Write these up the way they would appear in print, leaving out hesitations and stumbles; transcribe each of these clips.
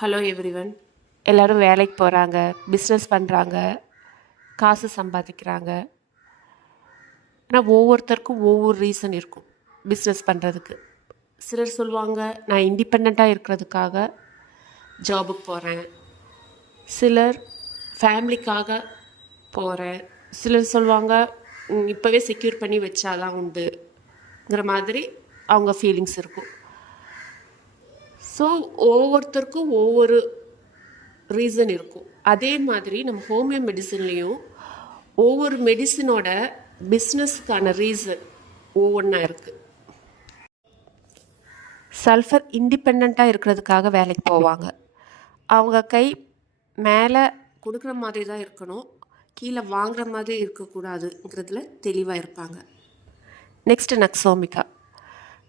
Hello everyone. எல்லோரும் வேலைக்கு போகிறாங்க, பிஸ்னஸ் பண்ணுறாங்க, காசு சம்பாதிக்கிறாங்க. ஆனால் ஒவ்வொருத்தருக்கும் ஒவ்வொரு ரீசன் இருக்கும் பிஸ்னஸ் பண்ணுறதுக்கு. சிலர் சொல்லுவாங்க, நான் இண்டிபெண்ட்டாக இருக்கிறதுக்காக ஜாபுக்கு போகிறேன். சிலர் ஃபேமிலிக்காக போகிறேன். சிலர் சொல்லுவாங்க, இப்போவே செக்யூர் பண்ணி வச்சாதான் உண்டுங்கிற மாதிரி அவங்க ஃபீலிங்ஸ் இருக்கும். ஸோ ஒவ்வொருத்தருக்கும் ஒவ்வொரு ரீசன் இருக்கும். அதே மாதிரி நம்ம ஹோமியோ மெடிசன்லேயும் ஒவ்வொரு மெடிசனோட பிஸ்னஸ்க்கான ரீசன் ஒவ்வொன்றா இருக்குது. சல்ஃபர் இண்டிபெண்ட்டாக இருக்கிறதுக்காக வேலைக்கு போவாங்க. அவங்க கை மேலே கொடுக்குற மாதிரி தான் இருக்கணும், கீழே வாங்குற மாதிரி இருக்கக்கூடாதுங்கிறதுல தெளிவாக இருப்பாங்க. நெக்ஸ்ட்டு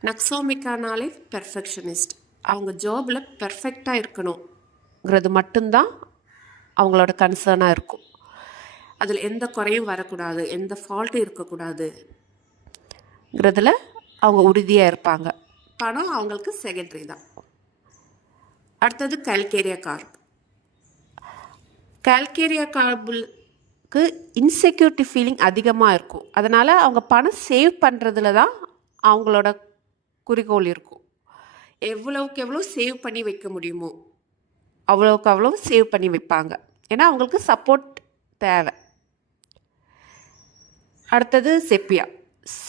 நக்ஸோமிக்கானாலே பெர்ஃபெக்ஷனிஸ்ட். அவங்க ஜாபில் பெர்ஃபெக்டாக இருக்கணுங்கிறது மட்டும்தான் அவங்களோட கன்சர்னாக இருக்கும். அதில் எந்த குறையும் வரக்கூடாது, எந்த ஃபால்ட்டும் இருக்கக்கூடாதுங்கிறதுல அவங்க உறுதியாக இருப்பாங்க. பணம் அவங்களுக்கு செகண்டரி தான். அடுத்தது கால்கேரியா கார்புக்கு இன்செக்யூரிட்டி ஃபீலிங் அதிகமாக இருக்கும். அதனால் அவங்க பணம் சேவ் பண்ணுறதுல தான் அவங்களோட குறிக்கோள் இருக்கும். எவ்வளோக்கு எவ்வளோ சேவ் பண்ணி வைக்க முடியுமோ அவ்வளோக்கு அவ்வளோ சேவ் பண்ணி வைப்பாங்க. ஏன்னா அவங்களுக்கு சப்போர்ட் தேவை. அடுத்தது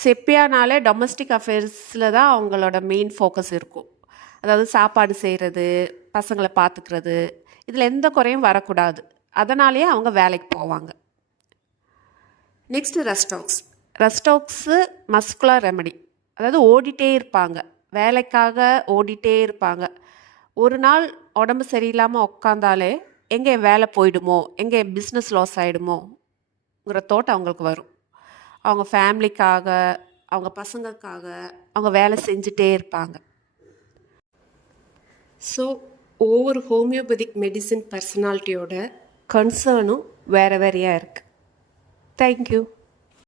செப்பியானாலே டொமஸ்டிக் அஃபேர்ஸில் தான் அவங்களோட மெயின் ஃபோக்கஸ் இருக்கும். அதாவது சாப்பாடு செய்கிறது, பசங்களை பார்த்துக்கிறது, இதில் எந்த குறையும் வரக்கூடாது. அதனாலேயே அவங்க வேலைக்கு போவாங்க. Next rhus tox muscular remedy. அதாவது ஓடிட்டே இருப்பாங்க, வேலைக்காக ஓடிட்டே இருப்பாங்க. ஒரு நாள் உடம்பு சரியில்லாமல் உட்காந்தாலே எங்கே என் வேலை போயிடுமோ, எங்கே என் பிஸ்னஸ் லாஸ் ஆகிடுமோங்கிற தோட்டம் அவங்களுக்கு வரும். அவங்க ஃபேமிலிக்காக, அவங்க பசங்களுக்காக அவங்க வேலை செஞ்சுட்டே இருப்பாங்க. ஸோ ஒவ்வொரு ஹோமியோபதிக் மெடிசன் பர்சனாலிட்டியோட கன்சர்னும் வேறு வேறையாக இருக்குது. தேங்க்யூ.